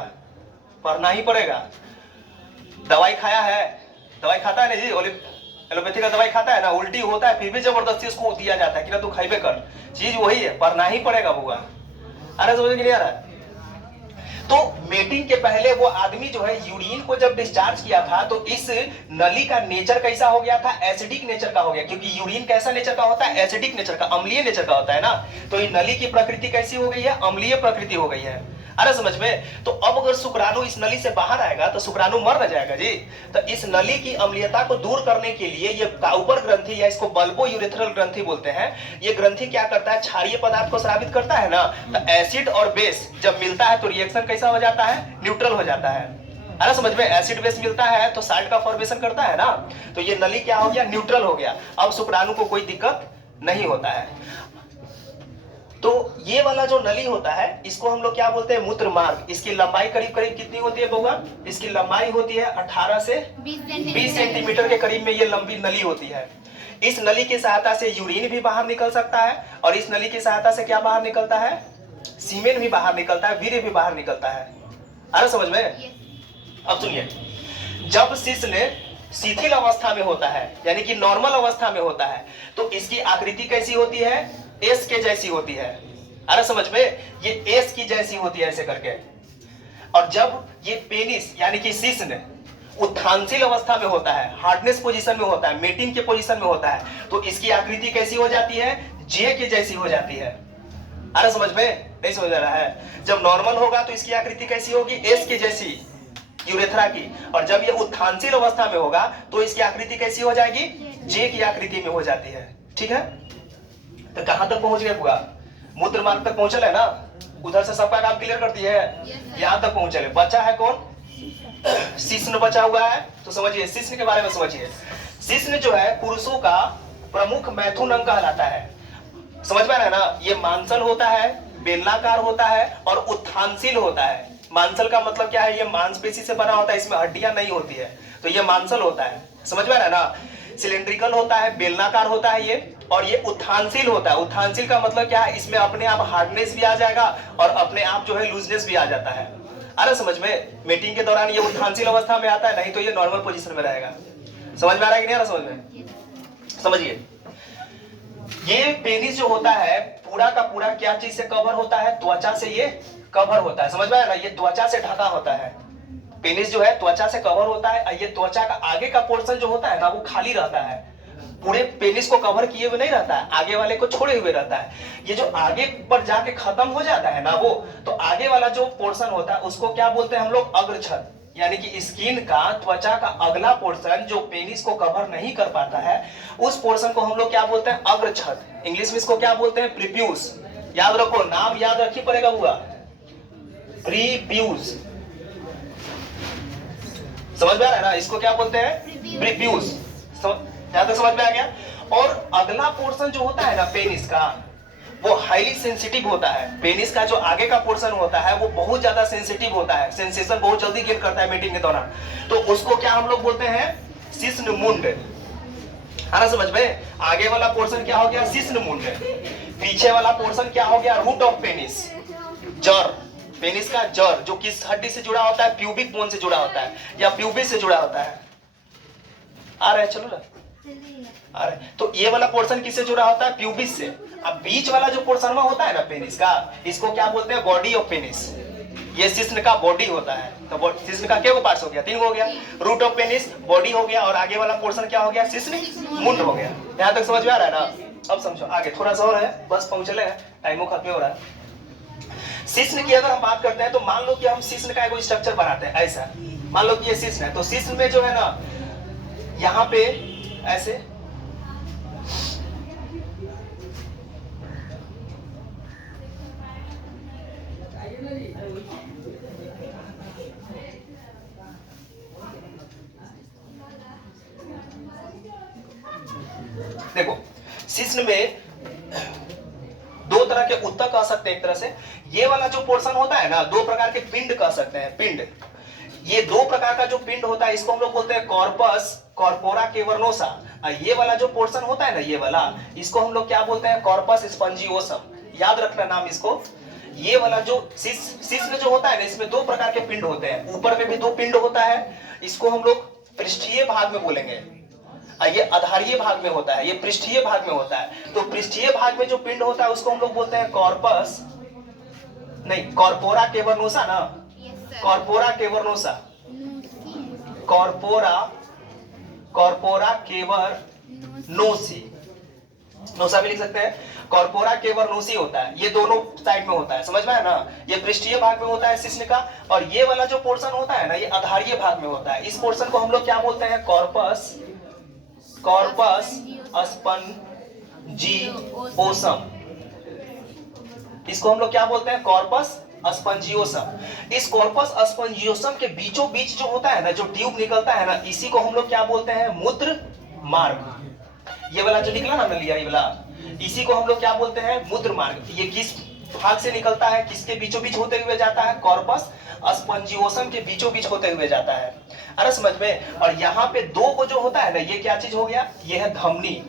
पढ़ना ही पड़ेगा। दवाई खाया है, दवाई खाता है ना जी, एलोपैथी का दवाई खाता है ना, उल्टी होता है फिर भी जबरदस्ती उसको दिया जाता है कि ना तू खाइबे कर। चीज वही है, पढ़ना ही पड़ेगा बुआ। अरे समझ में नहीं आ रहा है? तो मेटिंग के पहले वो आदमी जो है यूरिन को जब डिस्चार्ज किया था तो इस नली का नेचर कैसा हो गया था? एसिडिक नेचर का हो गया, क्योंकि यूरिन कैसा नेचर का होता है? एसिडिक नेचर का, अम्लीय नेचर का होता है ना। तो ये नली की प्रकृति कैसी हो गई है? अम्लीय प्रकृति हो गई है। अरे समझ में? तो अब अगर शुक्राणु इस नली से बाहर आएगा तो शुक्राणु मर न जाएगा जी। तो इस नली की अम्लीयता को दूर करने के लिए ये काउपर ग्रंथि या इसको बल्बो यूरेथ्रल ग्रंथि बोलते हैं, ये ग्रंथि क्या करता है? क्षारीय पदार्थ को स्रावित करता है ना। तो एसिड और बेस जब मिलता है तो रिएक्शन कैसा हो जाता है? न्यूट्रल हो जाता है। अरे समझ में? एसिड बेस मिलता है तो साल्ट का फॉर्मेशन करता है ना। तो ये नली क्या हो गया? न्यूट्रल हो गया। अब शुक्राणु को कोई दिक्कत नहीं होता है। तो ये वाला जो नली होता है इसको हम लोग क्या बोलते हैं? मूत्र मार्ग। इसकी लंबाई करीब करीब कितनी होती है बउआ? इसकी लंबाई होती है 18 से 20 सेंटीमीटर के करीब में ये लंबी नली होती है। इस नली की सहायता से यूरिन भी बाहर निकल सकता है और इस नली की सहायता से क्या बाहर निकलता है? सीमेन भी बाहर निकलता है, वीर्य भी बाहर निकलता है। अरे समझ में? अब सुनिए, जब शिश्न शिथिल अवस्था में होता है यानी कि नॉर्मल अवस्था में होता है तो इसकी आकृति कैसी होती है? एस के जैसी होती है। अरे समझ में? ये एस की जैसी होती है ऐसे करके। और जब ये पेनिस यानी कि शिश्न उत्थानशील अवस्था में होता है, हार्डनेस पोजीशन में होता है, मेटिंग के पोजीशन में होता है, तो इसकी आकृति कैसी हो जाती है? जे के जैसी हो जाती है। अरे समझ में नहीं समझ आ रहा है? जब नॉर्मल होगा तो इसकी आकृति कैसी होगी? एस के जैसी, यूरेथ्रा की। और जब ये उत्थानशील अवस्था में होगा तो इसकी आकृति कैसी हो जाएगी? जे की आकृति में हो जाती है। ठीक है, तो कहां तक पहुंच गए बुआ? मूत्र मार्ग तक पहुंचल है ना? उधर से सबका काम क्लियर कर दिए है, यहां तक पहुंचे। बचा है कौन? शिश्न बचा हुआ है। तो समझिए शिश्न के बारे में समझिए। शिश्न जो है पुरुषों का प्रमुख मैथुन अंग कहलाता है। समझ में आ रहा है ना? ये मांसल होता है, बेलनाकार होता है और उत्थानशील होता है। मांसल का मतलब क्या है? ये मांसपेशी से बना होता है, इसमें हड्डियां नहीं होती है, तो ये मांसल होता है। समझ में आ रहा है ना? सिलेंड्रिकल होता है, बेलनाकार होता है ये, और ये उत्थानशील होता है। उत्थानशील का मतलब क्या है? इसमें अपने आप हार्डनेस भी आ जाएगा और अपने आप जो है लूजनेस भी आ जाता है। अरे समझ में? मीटिंग के दौरान ये उत्थानशील अवस्था में आता है, नहीं तो ये नॉर्मल पोजीशन में रहेगा। समझ में आ रहा है कि नहीं आ रहा? समझ में? समझिए, ये पेनिस जो होता है पूरा का पूरा क्या चीज से कवर होता है? त्वचा से ये कवर होता है। समझ में आया ना? ये त्वचा से ढका होता है। पेनिस जो है त्वचा से कवर होता है। ये त्वचा का आगे का पोर्शन जो होता है ना, वो खाली रहता है, पूरे पेनिस को कवर किए हुए नहीं रहता है, आगे वाले को छोड़े हुए रहता है। ये जो आगे पर जाके खत्म हो जाता है ना, वो तो आगे वाला जो पोर्शन होता है उसको क्या बोलते हैं हम लोग? अग्रछद। यानी कि स्किन का, त्वचा का अगला पोर्शन जो पेनिस को कवर नहीं कर पाता है, उस पोर्शन को हम लोग क्या बोलते हैं? अग्रछद। इंग्लिश में इसको क्या बोलते हैं? प्रीप्यूस। याद रखो, नाम याद रखी पड़ेगा हुआ, प्रीप्यूस। समझ में आ रहा है ना? इसको क्या बोलते हैं? प्रीप्यूस। यहां तक समझ में आ गया? और अगला पोर्शन जो होता है ना पेनिस का, वो हाईली सेंसिटिव होता है। पेनिस का जो आगे का पोर्शन होता है वो बहुत ज्यादा सेंसिटिव होता है, सेंसेशन बहुत जल्दी गेन करता है मीटिंग के दौरान। तो उसको क्या हम लोग बोलते हैं? शिश्न मुंड। है ना समझ में? आगे वाला पोर्शन क्या हो गया? शिश्न मुंड। पीछे वाला पोर्शन क्या हो गया? रूट ऑफ पेनिस, जड़। पेनिस का जड़ जो किस हड्डी से जुड़ा होता है? प्यूबिक बोन से जुड़ा होता है या प्यूबिस से जुड़ा होता है। आ रहा है? चलो ना। अरे तो ये वाला पोर्शन किससे जुड़ा होता है? प्यूबिस से। अब बीच वाला जो पोर्शन में होता है ना पेनिस का, इसको क्या बोलते हैं? Body of penis. ये शिश्न का बॉडी होता है। तो शिश्न का क्या पार्ट्स हो गया? 3 हो गया। रूट ऑफ पेनिस, बॉडी हो गया, और आगे वाला पोर्शन क्या हो गया? शिश्न मुंड हो गया। यहां तक समझ में आ रहा है ना? अब समझो आगे थोड़ा सा और है, बस पहुंचले हैं, टाइम खत्म हो रहा है। शिश्न की अगर हम बात करते हैं तो मान लो कि हम शिश्न का एक स्ट्रक्चर बनाते हैं ऐसा। मान लो कि ये शिश्न है, तो शिश्न में जो है ना यहाँ पे ऐसे देखो, शिश्न में 2 तरह के उत्तक कह सकते हैं। एक तरह से ये वाला जो पोर्शन होता है ना, 2 प्रकार के पिंड कह सकते हैं। पिंड, ये 2 प्रकार का जो पिंड होता है इसको हम लोग बोलते हैं कॉर्पस, कॉर्पोरा केवर्नोसा। ये वाला जो पोर्शन होता है ना, ये वाला, इसको हम लोग क्या बोलते हैं? Corpus spongiosum. याद रखना नाम इसको। ये वाला जो शिश्न जो होता है ना, इसमें 2 प्रकार के पिंड होते हैं। ऊपर में भी 2 पिंड होता है, इसको हम लोग पृष्ठीय भाग में बोलेंगे। ये आधारीय भाग में होता है, ये पृष्ठीय भाग में होता है। तो पृष्ठीय भाग में जो पिंड होता है उसको हम लोग बोलते हैं कॉर्पस, नहीं कॉर्पोरा केवर्नोसा ना, कॉर्पोरा केवर्नोसा, कॉर्पोरा केवर्नोसी, नोसा भी लिख सकते हैं। कॉर्पोरा केवर्नोसी होता है, ये दोनों साइड में होता है। समझ में आया ना? ये पृष्ठीय भाग में होता है शिश्न का, और ये वाला जो पोर्शन होता है ना, ये आधारीय भाग में होता है। इस पोर्शन को हम लोग क्या बोलते हैं? Corpus, corpus spongiosum. इसको हम लोग क्या बोलते हैं? Corpus spongiosum. इस कॉर्पस स्पंजियोसम के बीचों बीच जो होता है ना, जो ट्यूब निकलता है ना, इसी को हम लोग क्या बोलते हैं? मूत्र मार्ग। ये वाला जो निकला ना लिया, ये वाला, इसी को हम लोग क्या बोलते हैं? मूत्र मार्ग। ये किस भाग से निकलता है? किसके बीचों बीच होते हुए जाता है? कॉर्पस स्पंजियोसम के बीचों बीच होते हुए जाता है। अरे समझ में? और यहाँ पे 2 को जो होता है ना, ये क्या चीज हो गया? ये है धमनी।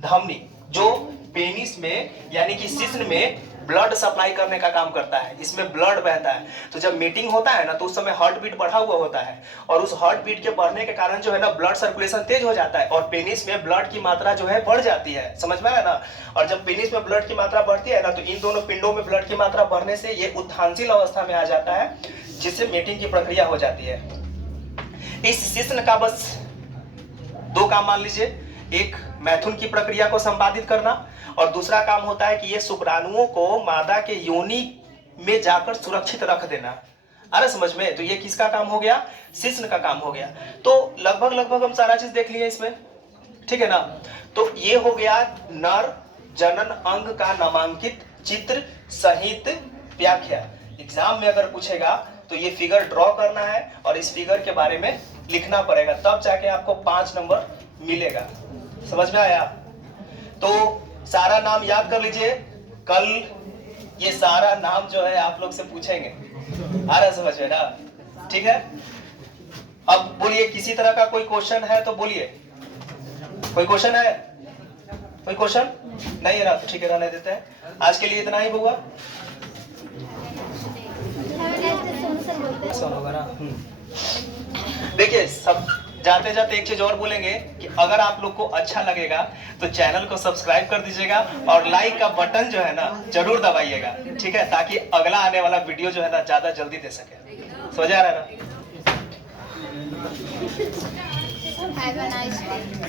धमनी जो पेनिस में यानी कि शिश्न में ब्लड सप्लाई करने का काम करता है, इसमें ब्लड बहता है। तो जब मीटिंग होता है ना, तो उस समय हार्ट बीट बढ़ा हुआ होता है, और उस हार्ट बीट के बढ़ने के कारण जो है ना, ब्लड सर्कुलेशन तेज हो जाता है, और पेनिस में ब्लड की मात्रा जो है बढ़ जाती है। समझ में आया ना? और जब पेनिस में ब्लड की मात्रा बढ़ती है ना, तो इन दोनों पिंडों में ब्लड की मात्रा बढ़ने से ये उत्थानशील अवस्था में आ जाता है, जिससे मीटिंग की प्रक्रिया हो जाती है। इस शिश्न का बस दो काम मान लीजिए, एक मैथुन की प्रक्रिया को संपादित करना और दूसरा काम होता है कि ये शुक्राणुओं को मादा के योनि में जाकर सुरक्षित रख देना। अरे समझ में? तो ये किसका काम हो गया? शिश्न का काम हो गया। तो लगभग हम सारा चीज देख लिए इसमें, ठीक है ना। तो ये हो गया नर जनन अंग का नामांकित चित्र सहित व्याख्या। एग्जाम में अगर पूछेगा तो ये फिगर ड्रॉ करना है और इस फिगर के बारे में लिखना पड़ेगा, तब जाके आपको 5 नंबर मिलेगा। समझ में आया? तो सारा नाम याद कर लीजिए, कल ये सारा नाम जो है आप लोग से पूछेंगे। आ रहा समझ में ना? ठीक है। अब बोलिए, किसी तरह का कोई क्वेश्चन है तो बोलिए। कोई क्वेश्चन है? कोई क्वेश्चन नहीं है ना? तो ठीक है, रहने देते हैं। आज के लिए इतना ही होगा। देखिए, सब जाते जाते एक चीज और बोलेंगे कि अगर आप लोग को अच्छा लगेगा तो चैनल को सब्सक्राइब कर दीजिएगा और लाइक का बटन जो है ना जरूर दबाइएगा, ठीक है, ताकि अगला आने वाला वीडियो जो है ना ज्यादा जल्दी दे सके। समझ आ रहा है ना? Have a nice day.